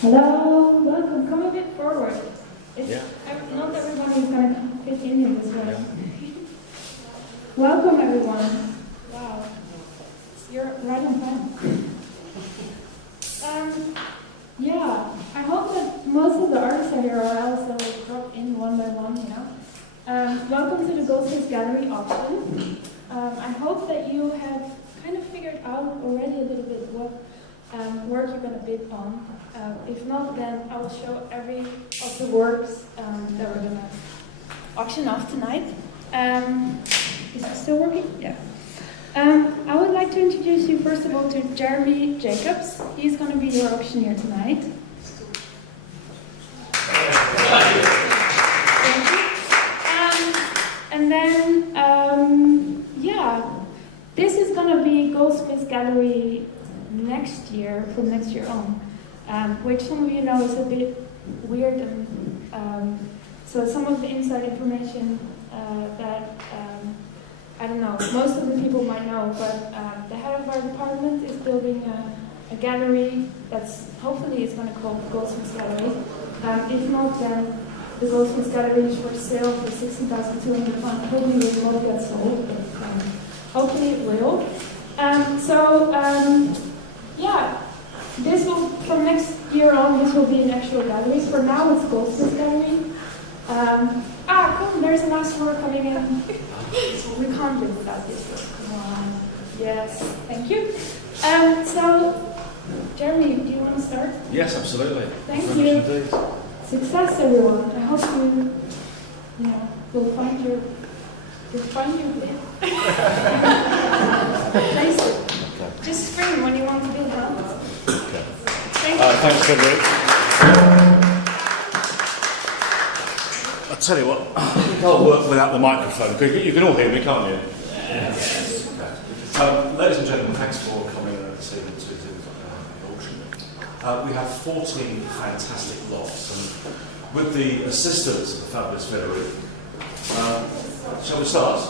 Hello, welcome. Come a bit forward. Yeah. Not everyone is going to fit in this way. Welcome, everyone. Wow, you're right on time. Yeah, I hope that most of the artists are here, or else they will drop in one by one. Welcome to the Goldsmiths Gallery auction. I hope that you have kind of figured out already a little bit what work you're going to bid on. If not, then I will show every of the works that we're going to auction off tonight. Is it still working? Yeah. I would like to introduce you first of all to Jeremy Jacobs. He's going to be your auctioneer tonight. And then, this is going to be Goldsmiths Gallery next year, from next year on, which some of you know is a bit weird, and so some of the inside information that I don't know, most of the people might know, but the head of our department is building a gallery that's hopefully is going to call Goldsmiths Gallery. If not, then the Goldsmiths Gallery is for sale for £16,200. Hopefully it will not get sold, but hopefully it will. This will, from next year on, this will be an actual gallery. For now, it's Goldsmiths Gallery. Come, there's a last word coming in. We can't live without this word. Come on. Yes, thank you. Jeremy, do you want to start? Yes, absolutely. Thank you. Success, everyone. I hope you will find your bit. Place it. Okay. Just scream when you want to bid, huh? Okay. Thank you. Thanks, Frederique. I'll tell you what, you can't work without the microphone. You can all hear me, can't you? Yes. Okay. Ladies and gentlemen, thanks for coming this evening to the auction. We have 14 fantastic lots, and with the assistance of the fabulous Frederique, shall we start?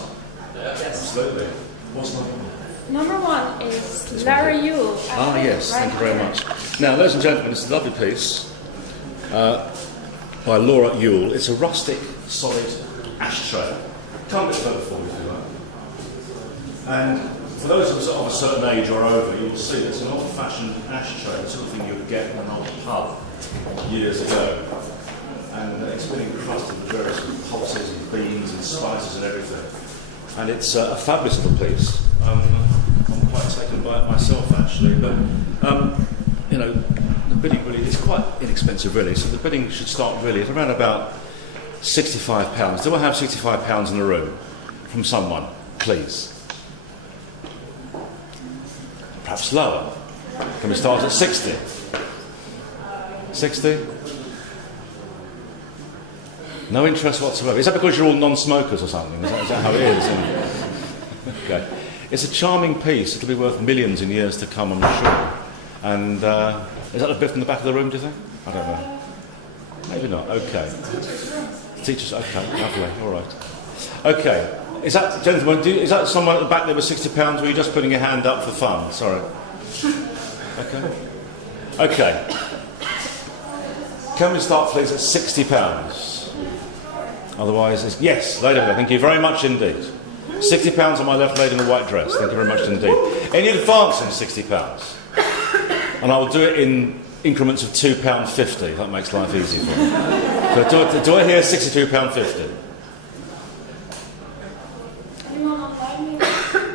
Yes. Absolutely. What's number one? Number one is Lara Yuile. Yes, thank you very much. Now, ladies and gentlemen, it's a lovely piece by Nora Yuile. It's a rustic, solid ashtray. Come a bit further forward if you like. And for those of us of a certain age or over, you'll see it's an old-fashioned ashtray, the sort of thing you'd get in an old pub years ago. And it's been encrusted with various pulses and beans and spices and everything. And it's a fabulous little piece. I'm quite taken by it myself, actually. But, the bidding really is quite inexpensive, really. So the bidding should start really at around about £65. Do I have £65 in the room from someone, please? Perhaps lower. Can we start at 60? 60? No interest whatsoever. Is that because you're all non-smokers or something? Is that how it is? Okay. It's a charming piece. It'll be worth millions in years to come, I'm sure. And is that a bit from the back of the room, do you think? I don't know. Maybe not. Okay. Teachers. Okay. Lovely. All right. Okay. Is that, gentlemen? Is that someone at the back there with £60? Or are you just putting your hand up for fun? Sorry. Okay. Okay. Can we start, please, at £60? Otherwise, yes, lady, thank you very much indeed. £60 on my left lady in a white dress. Thank you very much indeed. Any advance on £60? And I will do it in increments of £2.50. That makes life easy for me. So do I hear £62.50? Anyone online?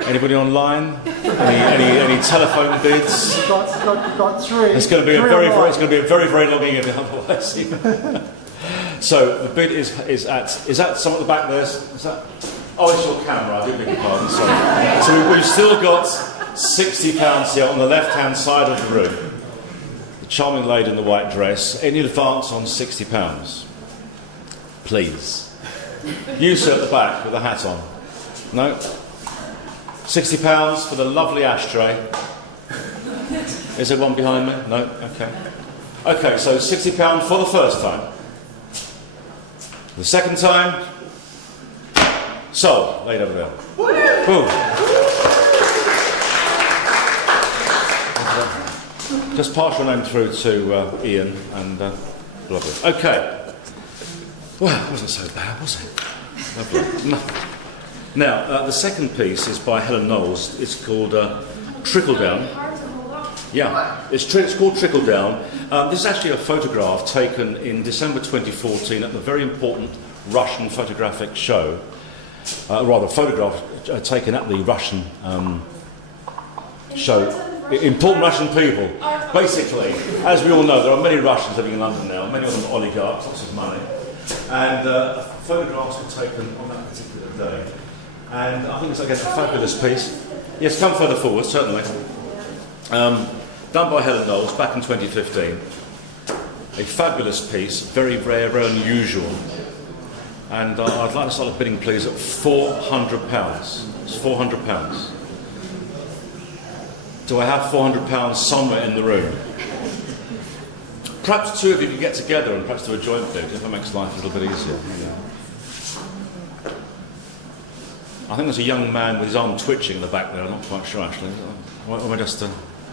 Anybody online? Any telephone bids? Got three. It's going to be a very very long evening otherwise. So the bid is that someone at the back there? Is that? Oh, it's your camera. I do beg your pardon. Sorry. So we've still got £60 here on the left-hand side of the room. The charming lady in the white dress. Any advance on £60? Please. You, sir, at the back with the hat on. No? £60 for the lovely ashtray. Is there one behind me? No? Okay. Okay, so £60 for the first time. The second time, sold. Laid over there. Boom. Just pass your name through to Iain, and lovely. Okay. Well, it wasn't so bad, was it? Lovely. No. Now, the second piece is by Helen Knowles. It's called Trickle Down. Yeah, it's called Trickle Down. This is actually a photograph taken in December 2014 at the very important Russian photographic show. Rather, a photograph taken at the Russian show. Important Russian people. Basically, as we all know, there are many Russians living in London now, many of them oligarchs, lots of money. And photographs were taken on that particular day. And I think it's, again, a fabulous piece. Yes, come further forward, certainly. Done by Helen Knowles back in 2015. A fabulous piece, very rare, very unusual. And I'd like to start a bidding, please, at £400. It's £400. Do I have £400 somewhere in the room? Perhaps two of you could get together and perhaps do a joint bid, if it makes life a little bit easier. I think there's a young man with his arm twitching in the back there. I'm not quite sure, actually. Or am I just, is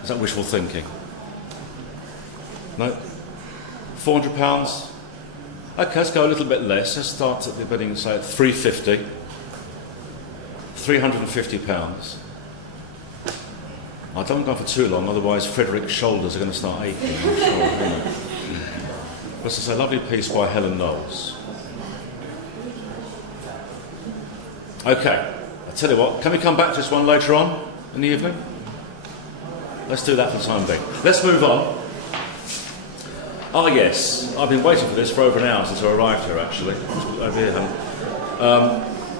that wishful thinking? No? £400? Okay, let's go a little bit less. Let's start at the bidding and say at £350. £350. I don't go for too long, otherwise Frederique's shoulders are going to start aching, I'm sure. But it's a lovely piece by Helen Knowles. Okay, I tell you what, can we come back to this one later on in the evening? Let's do that for the time being. Let's move on. Ah yes, I've been waiting for this for over an hour since I arrived here, actually. Over here.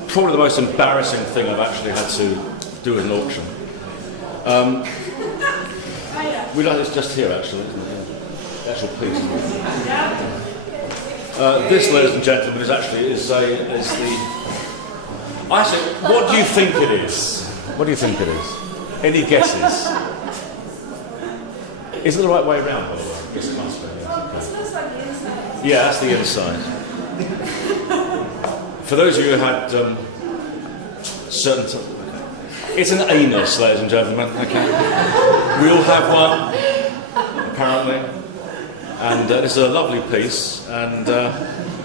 Probably the most embarrassing thing I've actually had to do at an auction. We like this just here, actually, isn't it? The actual piece. This, ladies and gentlemen, is actually the. I say, what do you think it is? What do you think it is? Any guesses? Is it the right way around, by the way? Yes, it must be. This looks like the inside. Yeah, that's the inside. For those of you who had certain. It's an anus, ladies and gentlemen, okay? We all have one, apparently. And this is a lovely piece, and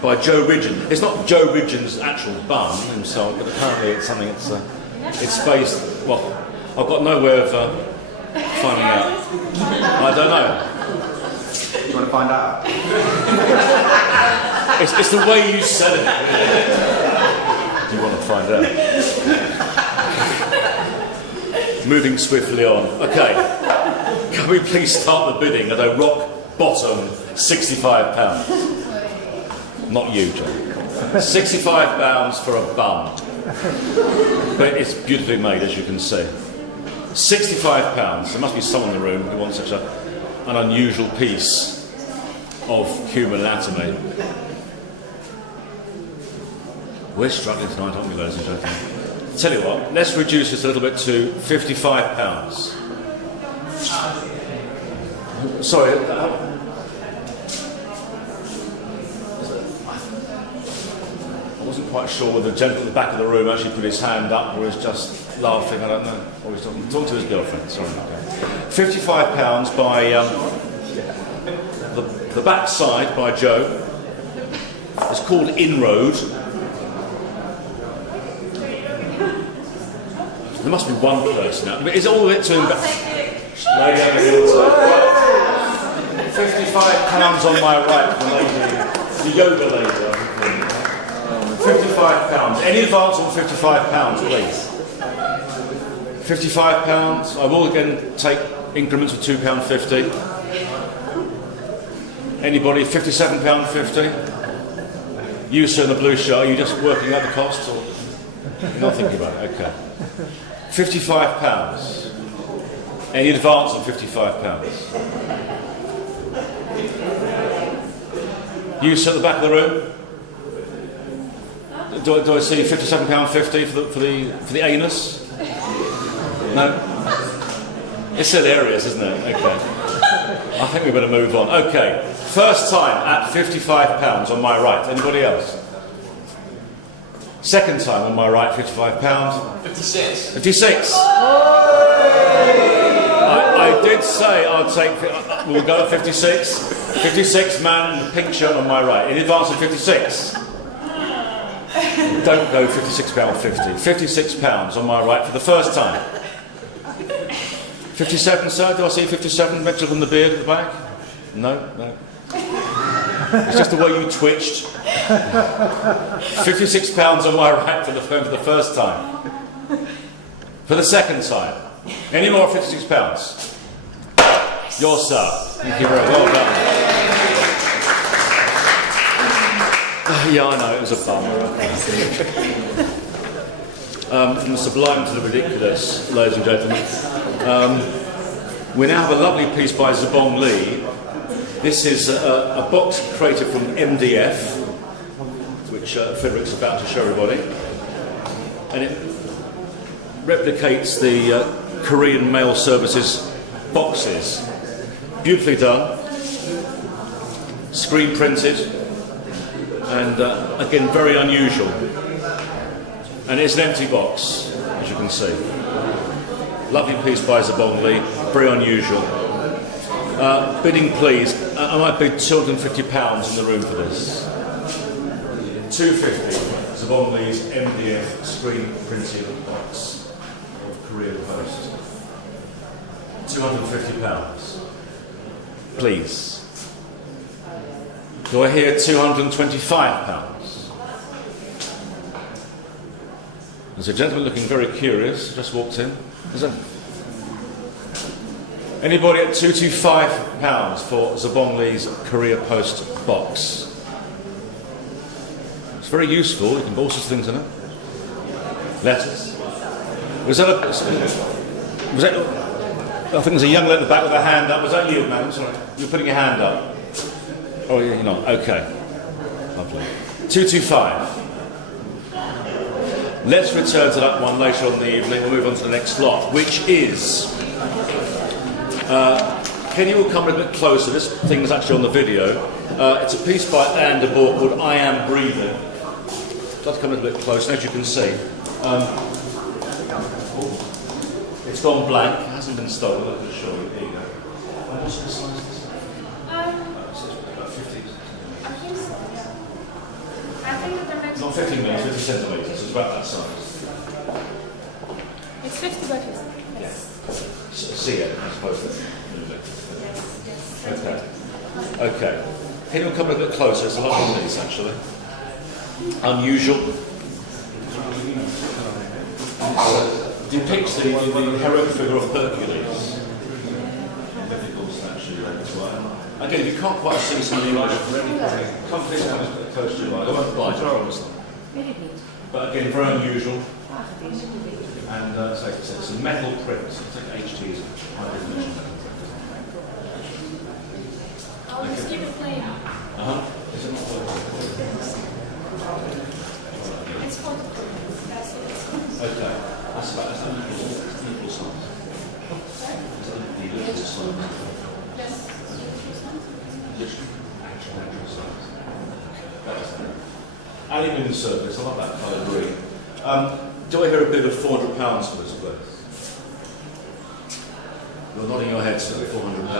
by Joe Ridgeon. It's not Joe Ridgeon's actual bum himself, but apparently it's something it's based, well, I've got no way of finding out. I don't know. You want to find out? It's the way you said it. You want to find out. Moving swiftly on. Okay. Can we please start the bidding at a rock bottom £65? Not you, John. £65 for a bum. But it's beautifully made, as you can see. £65. There must be someone in the room who wants such an unusual piece of human anatomy. We're struggling tonight, aren't we, ladies and gentlemen? Tell you what, let's reduce this a little bit to £55. Sorry. I wasn't quite sure whether the gentleman at the back of the room actually put his hand up or was just laughing, I don't know. Or he's talking to his girlfriend, sorry. £55 by the back side by Joe. It's called Inroad. There must be one person now. Is it all of it to him? Lady over here. £55 on my right, the lady, the yoga lady. £55. Any advance on £55, please? £55. I will again take increments of £2.50. Anybody? £57.50. You, sir, in the blue shirt, are you just working out the costs, or you're not thinking about it? Okay. £55. Any advance on £55? You sit at the back of the room. Do I see £57.50 for the anus? No. It's hilarious, isn't it? Okay. I think we better move on. Okay. First time at £55 on my right. Anybody else? Second time on my right, £55. 56. 56. I I did say I'll take. We'll go at 56. 56 man in the pink shirt on my right. In advance of 56. Don't go £56.50. £56 on my right for the first time. 57, sir? Do I see 57? Mentioned on the beard at the back? No, no. It's just the way you twitched. £56 on my right for the first time. For the second time. Any more £56? Yours, sir. Thank you very well done. Yeah, I know, it was a bummer. From the sublime to the ridiculous, ladies and gentlemen. We now have a lovely piece by Zbong Lee. This is a box created from MDF, which Frederique's about to show everybody. And it replicates the Korean mail services boxes. Beautifully done. Screen printed. And again, very unusual. And it's an empty box, as you can see. Lovely piece by Zbong Lee, very unusual. Bidding, please. I might bid £250 in the room for this. £250. Zbong Lee's MDF screen printed box of Korea Post. £250. Please. Do I hear £225? There's a gentleman looking very curious, just walked in. Is there? Anybody at £225 for Zbong Lee's Korea Post box? It's very useful, you can put all sorts of things in it. Letters. Was that I think there's a young lady at the back with a hand up. Was that you, madam? Sorry. You were putting your hand up. Oh, you're not. Okay. Lovely. 225. Let's return to that one later on in the evening. We'll move on to the next lot, which is... can you all come a bit closer? This thing is actually on the video. It's a piece by Iain Boer called I Am Breathing. Just come a little bit closer, as you can see. It's gone blank. It hasn't been stolen. I'll just show you. Here you go. What's the size? About 50. I think so, yeah. I think that they're meant Not 50 metres, 50 centimetres. It's about that size. It's 50 by 50. Yes. See it, I suppose. Yes. Okay. Okay. Can you come a bit closer? It's a lot of these, actually. Unusual. Depicts the heroic figure of Hercules. Difficult statue. Again, you can't quite see some of the English. Come please come a bit close to you. I won't bite you. But again, very unusual. And so it's a metal print. It's like HT's high definition. I'll just keep it plain. Is it not It's photocopied. That's it. okay. That's about equal size. Is that the little size? Yes. Literally, actual size. That's it. Aluminium surface. I like that colour green. Do I hear a bid of £400 for this, please? You're nodding your head, so £400.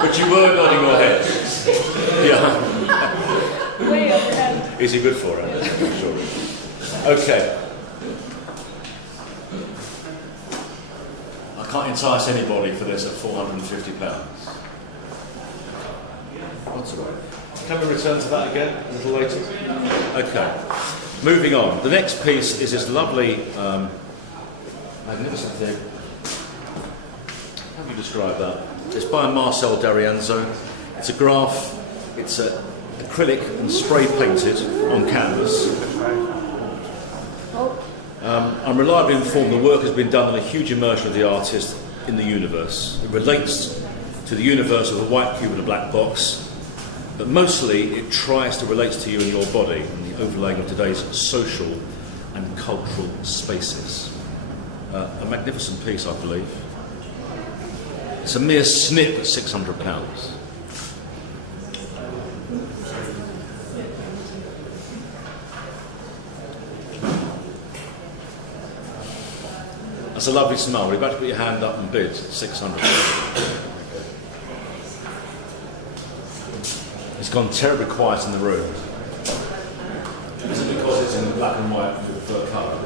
But you were nodding your head. Yeah. Way overhead. Is he good for it? I'm sure. Okay. I can't entice anybody for this at £450. What's all right? Can we return to that again a little later? Okay. Moving on. The next piece is this lovely, magnificent thing. How do you describe that? It's by Marcel Darienzo. It's a graph. It's acrylic and spray painted on canvas. I'm reliably informed the work has been done in a huge immersion of the artist in the universe. It relates to the universe of a white cube and a black box, but mostly it tries to relate to you and your body and the overlaying of today's social and cultural spaces. A magnificent piece, I believe. It's a mere snip at £600. That's a lovely smell. We're about to put your hand up and bid. 600. It's gone terribly quiet in the room. Is it because it's in black and white with the fur colour?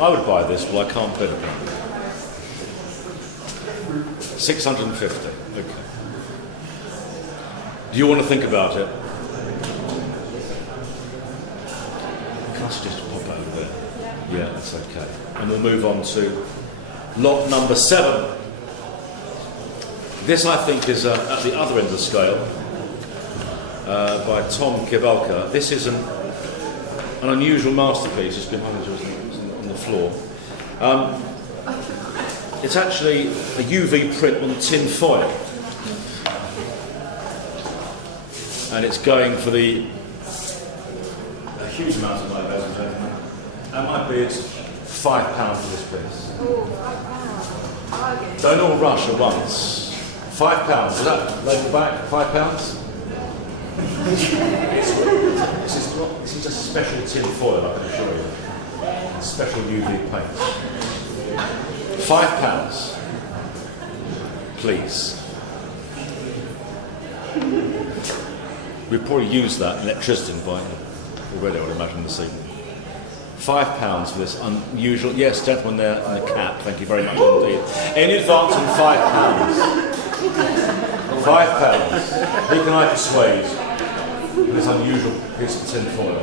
I would buy this, but I can't bid it. 650. Okay. Do you want to think about it? Can I suggest you pop over there? Yeah, that's okay. And we'll move on to lot number 7. This, I think, is at the other end of the scale by Tom Kobialka. This is an unusual masterpiece. It's been hung on the floor. It's actually a UV print on tin foil. And it's going for a huge amount of money, ladies and gentlemen. And my bid, £5 for this piece. Don't all rush at once. £5. Is that label back? £5? This is just special tin foil, I can assure you. Special UV paint. £5. Please. We've probably used that electricity by already, I would imagine, this evening. £5 for this unusual. Yes, gentlemen there in the cap, thank you very much indeed. In advance on £5. £5. Who can I persuade with this unusual piece of tin foil?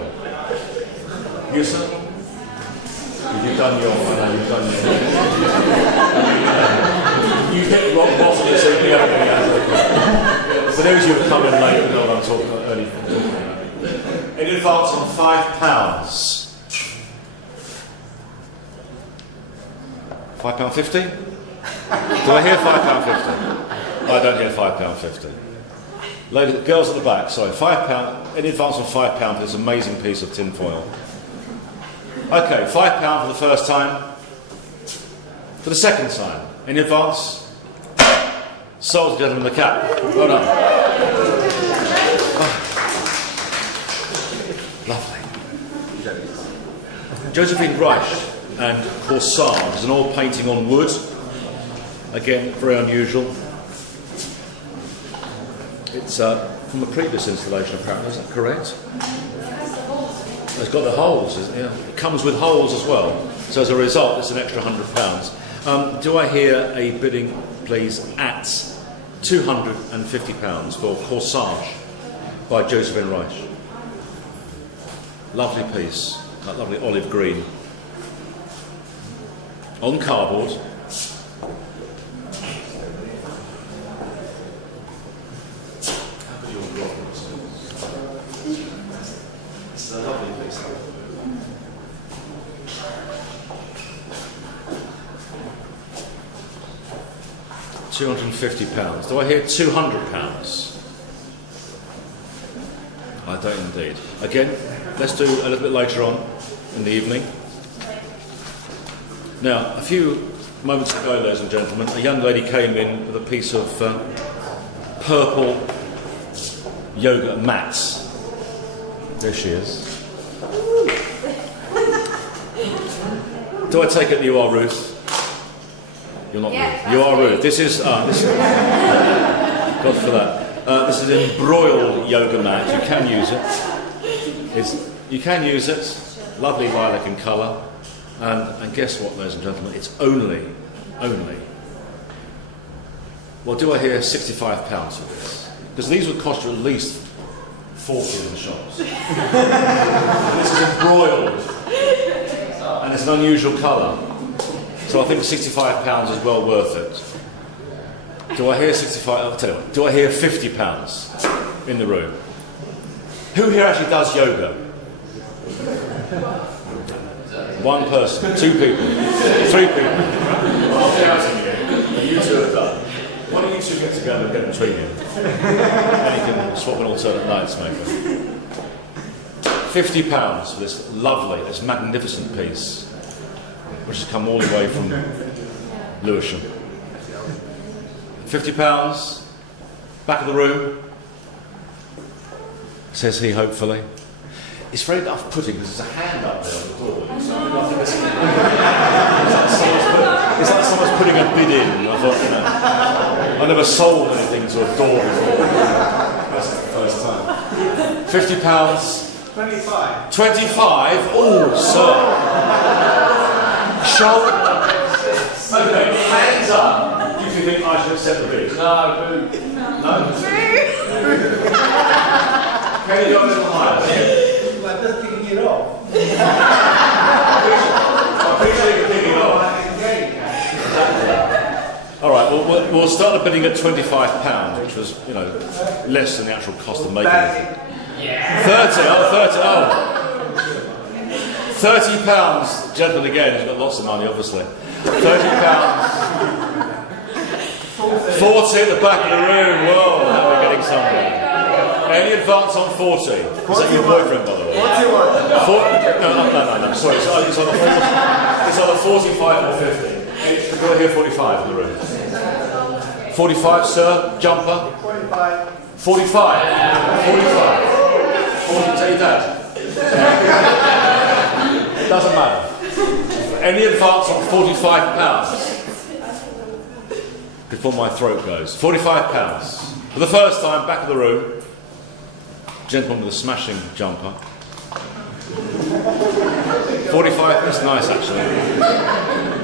You, sir? You've done your. You've done your. You hit rock bottom this evening, haven't you? For those of you who have come in late, you know what I'm talking about early. In advance on £5. £5.50? Do I hear £5.50? I don't hear £5.50. Ladies, girls at the back, sorry, £5 in advance on £5 for this amazing piece of tin foil. Okay, £5 for the first time. For the second time, in advance. Sold, gentlemen, the cap. Well done. Oh. Lovely. Josefine Reisch and Corsage is an oil painting on wood. Again, very unusual. It's from a previous installation, apparently. Is that correct? It's got the holes. Yeah. It comes with holes as well. So as a result, it's an extra £100. Do I hear a bidding, please, at £250 for Corsage by Josefine Reisch? Lovely piece. That lovely olive green. On cardboard. It's a lovely piece. £250. Do I hear £200? I don't indeed. Again, let's do a little bit later on in the evening. Now, a few moments ago, ladies and gentlemen, a young lady came in with a piece of purple yoga mats. There she is. Do I take it that you are Ruth? You're not Ruth. You are Ruth. This is God for that. This is an embroiled yoga mat. You can use it. You can use it. Lovely lilac in colour. And guess what, ladies and gentlemen? It's only. Well, do I hear £65 for this? Because these would cost you at least 40 in the shops. And this is embroiled. And it's an unusual colour. So I think £65 is well worth it. Do I hear 65? I'll tell you what. Do I hear £50 in the room? Who here actually does yoga? One person, 2 people, 3 people. You 2 have done. Why don't you 2 get together and get between you? And you can swap an alternate nights, maybe. £50 for this lovely, this magnificent piece, which has come all the way from Lewisham. £50, back of the room, says he hopefully. It's very off-putting because there's a hand up there on the door. So I think it's like someone's putting a bid in. And I thought, you know, I never sold anything to a door before. That's the first time. £50. 25. 25? Oh, sir. Show. Okay, hands up. Do you think I should accept the bid? No, boo. No? Can you go a little higher? I'm just picking it off. I appreciate you picking it off. All right, well, we'll start the bidding at £25, which was, you know, less than the actual cost of making it. 30, oh. £30, gentleman again, he's got lots of money, obviously. £30. 40 at the back of the room, whoa, now we're getting somewhere. Any advance on 40? Is that your boyfriend, by the way? 41. No, sorry, it's either 45 or 50. We've got to hear 45 in the room. 45, sir, jumper? 45. 45? 45. 40, take that. It doesn't matter. Any advance on £45? Before my throat goes. £45. For the first time, back of the room. Gentleman with a smashing jumper. 45, that's nice actually.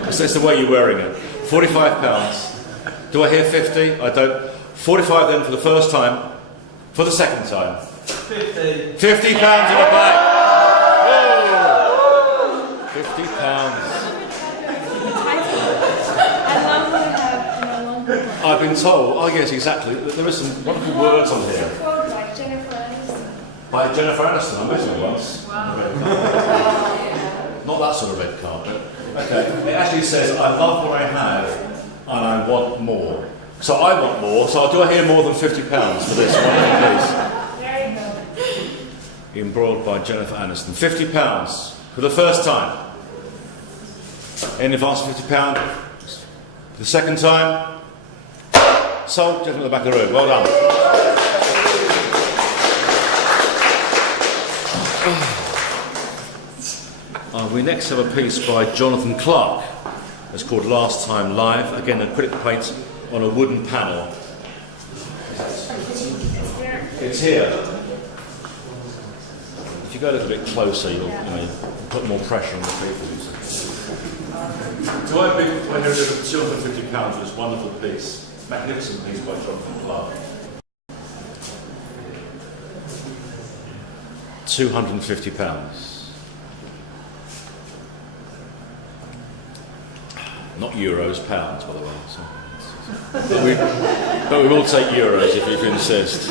It's the way you're wearing it. £45. Do I hear 50? I don't. 45 then for the first time. For the second time. 50. £50 in the bag. Whoa. £50. I've been told, oh yes, exactly. There are some wonderful words on here. By Jennifer Aniston, I met her once. Wow. Not that sort of red carpet. Okay. It actually says, I love what I have and I want more. So I want more, so do I hear more than £50 for this one, please? Embroiled by Jennifer Aniston. £50 for the first time. In advance of £50. For the second time. Sold, gentleman at the back of the room. Well done. We next have a piece by Jonathan Clark. It's called Last Time Live. Again, acrylic paint on a wooden panel. It's here. If you go a little bit closer, you'll put more pressure on the people. Do I bid when there is £250 for this wonderful piece? Magnificent piece by Jonathan Clark. £250. Not euros, pounds, by the way. So. But we will take euros if you insist.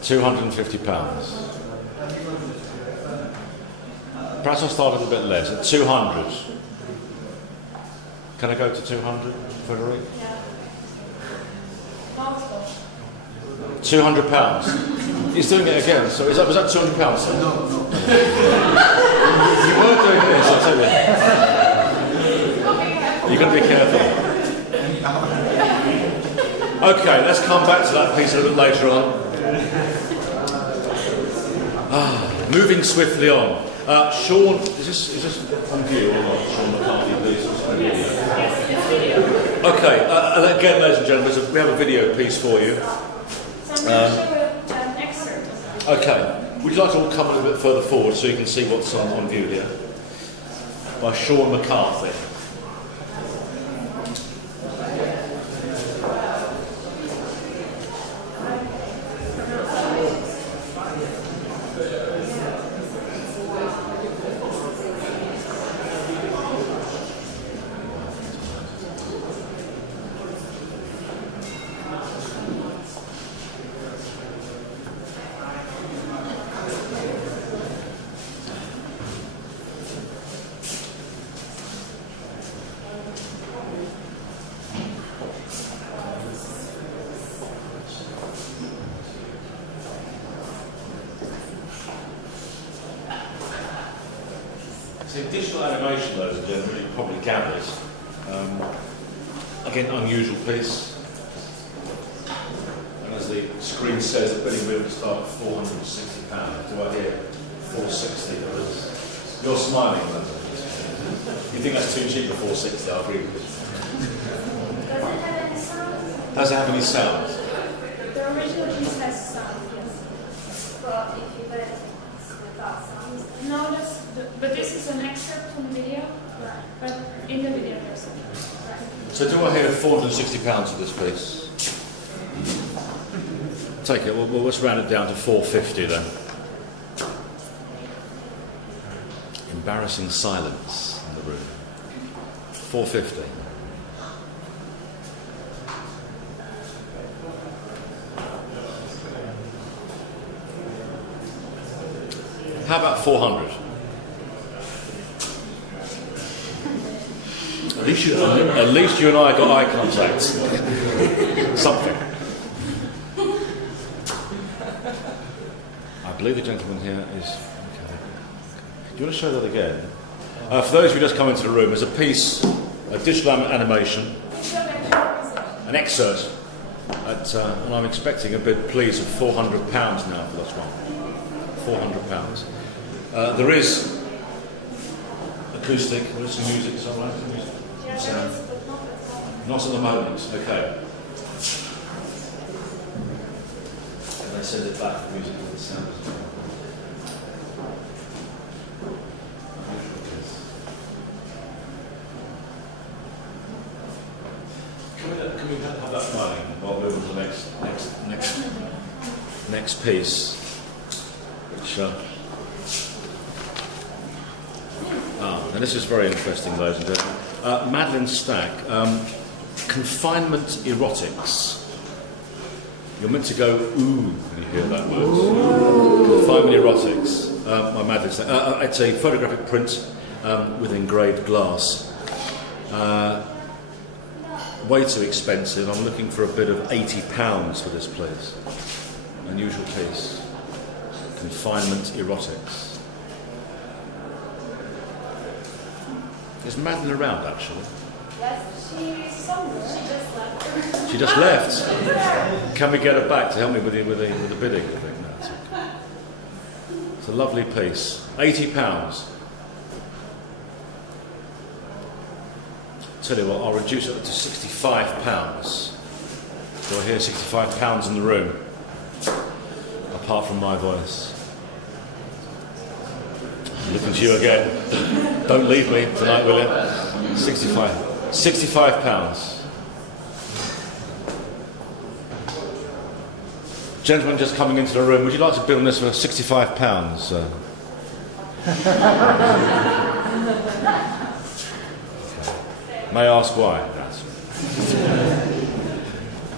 £250. Perhaps I'll start a little bit less, at 200. Can I go to 200, Frederique? £200. He's doing it again. So was that £200? Sir? No. You were doing this, I'll tell you. You've got to be careful. Okay, let's come back to that piece a little bit later on. Moving swiftly on. Sean, is this on view or not? Sean McCarthy, please. Okay, again, ladies and gentlemen, we have a video piece for you. Okay, would you like to all come a little bit further forward so you can see what's on view here? By Sean McCarthy. So digital animation, ladies and gentlemen, you probably gathered. Again, unusual piece. And as the screen says the bidding will start at £460. Do I hear 460? You're smiling, Linda. You think that's too cheap for 460? I agree with you. Does it have any sound? The original piece has sound, yes. Well, if you put it without sound. No, but this is an excerpt from the video. Right. But in the video there's something. Right. So do I hear £460 for this piece? Take it, well, let's round it down to 450 then. Embarrassing silence in the room. 450. How about 400? At least you and I got eye contact. Something. I believe the gentleman here is. Okay. Do you want to show that again? For those who just come into the room, there's a piece, a digital animation, an excerpt, and I'm expecting a bid, please, of £400 now for this one. £400. There is acoustic, there is some music, is that right? Sound. Not at the moment, okay. And they send it back for music with the sound as well. Can we have that running while we move on to the next piece? Which, and this is very interesting, ladies and gentlemen. Madeleine Stack, confinement erotics. You're meant to go ooh when you hear that word. Ooh. Confinement erotics. My Madeleine Stack. It's a photographic print with engraved glass. Way too expensive. I'm looking for a bid of £80 for this, please. Unusual piece. Confinement erotics. Is Madeleine around, actually? Yes, she's somewhere. She just left. She just left. Can we get her back to help me with the bidding? I think that's okay. It's a lovely piece. £80. Tell you what, I'll reduce it to £65. Do I hear £65 in the room? Apart from my voice. Looking to you again. Don't leave me tonight, will you? £65. Gentlemen just coming into the room, would you like to bid on this for £65? May I ask why?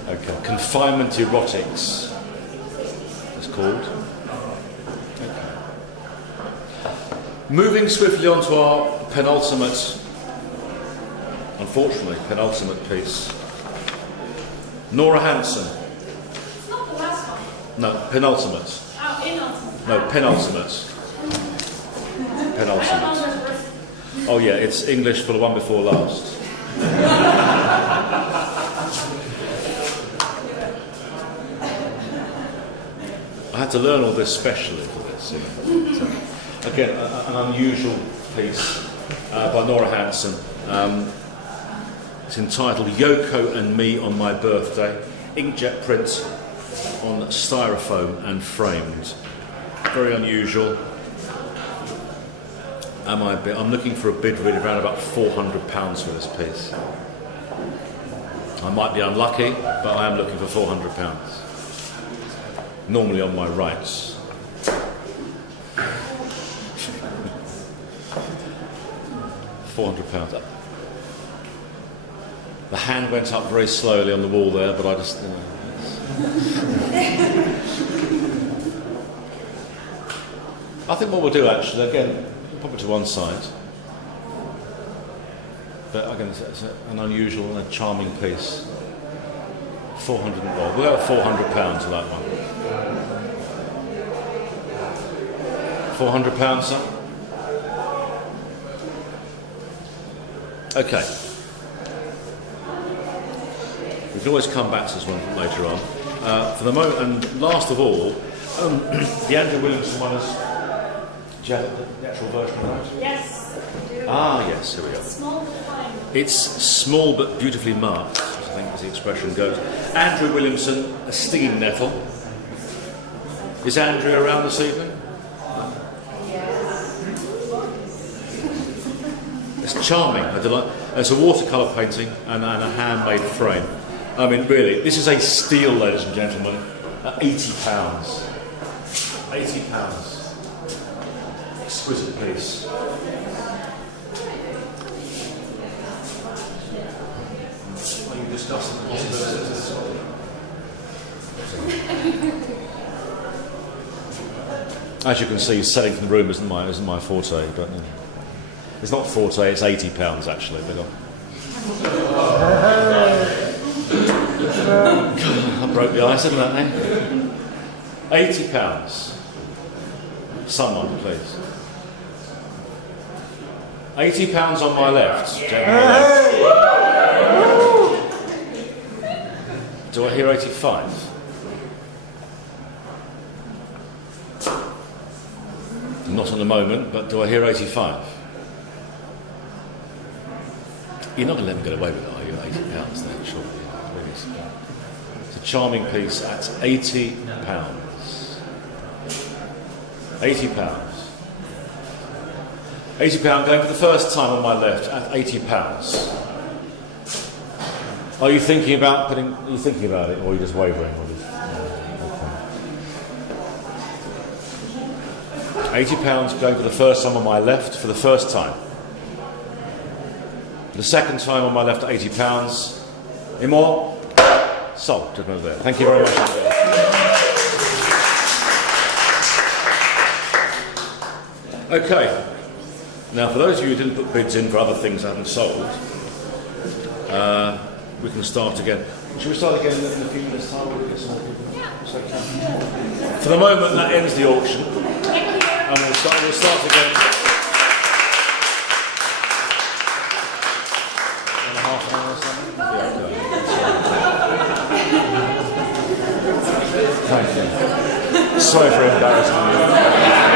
Okay. Confinement erotics. It's called. Okay. Moving swiftly on to our penultimate, unfortunately, penultimate piece. Nora Hansen. It's not the last one. No, penultimate. Oh, penultimate. No, penultimate. Penultimate. Oh yeah, it's English for the one before last. I had to learn all this specially for this. So, again, an unusual piece by Nora Hansen. It's entitled Yoko and Me on My Birthday. Inkjet print on styrofoam and framed. Very unusual. I'm looking for a bid really around about £400 for this piece. I might be unlucky, but I am looking for £400. Normally on my rights. £400. The hand went up very slowly on the wall there, but I just... I think what we'll do actually, again, pop it to one side. But again, it's an unusual and a charming piece. 400. Well, we'll go £400 for that one. £400, sir. Okay. We can always come back to this one later on. for the moment, and last of all, the Andrea Williamson one is. Do you have the actual version of that? Yes, I do. Ah, yes, here we go. Small but fine. It's small but beautifully marked, I think as the expression goes. Andrea Williamson, a stinging nettle. Is Andrea around this evening? It's charming. I delight. It's a watercolour painting and a handmade frame. I mean, really, this is a steal, ladies and gentlemen, at £80. £80. Exquisite piece. Are you discussing the possibilities of this one? As you can see, selling from the room isn't my forte, but it's not forte. It's £80 actually. But I broke the ice, didn't I? £80. Someone, please. £80 on my left. Do I hear 85? Not at the moment, but do I hear 85? You're not going to let me get away with it, are you? £80 then, surely. It's a charming piece at £80. £80. £80 going for the first time on my left at £80. Are you thinking about it, or are you just wavering? £80 going for the first time on my left for the first time. The second time on my left at £80. Any more? Sold. Just over there. Thank you very much. Okay. Now, for those of you who didn't put bids in for other things that haven't sold, we can start again. Should we start again in a few minutes' time? We'll get some more people. Yeah. For the moment, that ends the auction. And we'll start again. In half an hour or something? Yeah, okay. Thank you. Sorry for embarrassing you.